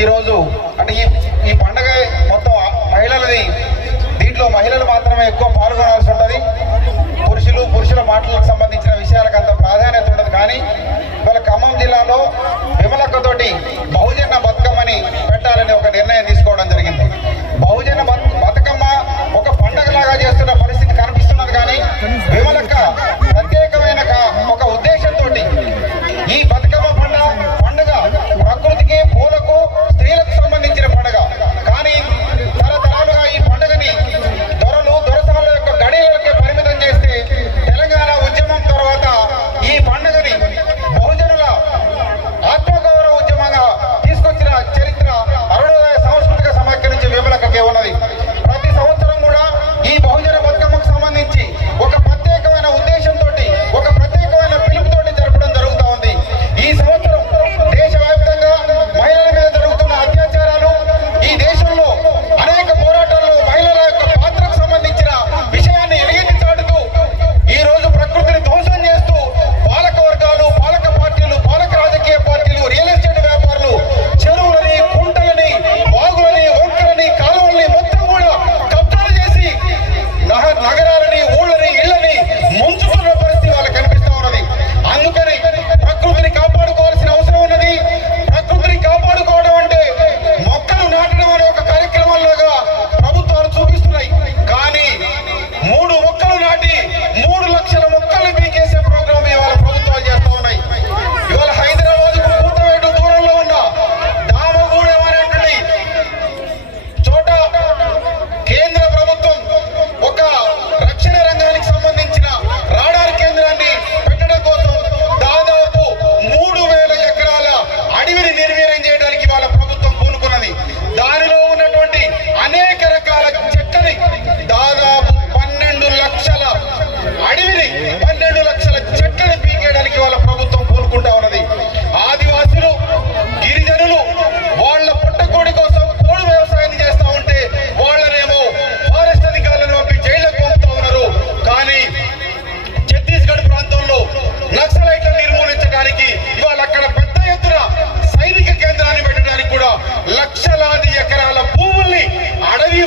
ఈరోజు అంటే ఈ ఈ పండగ మొత్తం మహిళలది దీంట్లో మహిళలు మాత్రమే ఎక్కువ పాల్గొనాల్సి ఉంటుంది. లక్షలాది ఎకరాల భూముల్ని అడవి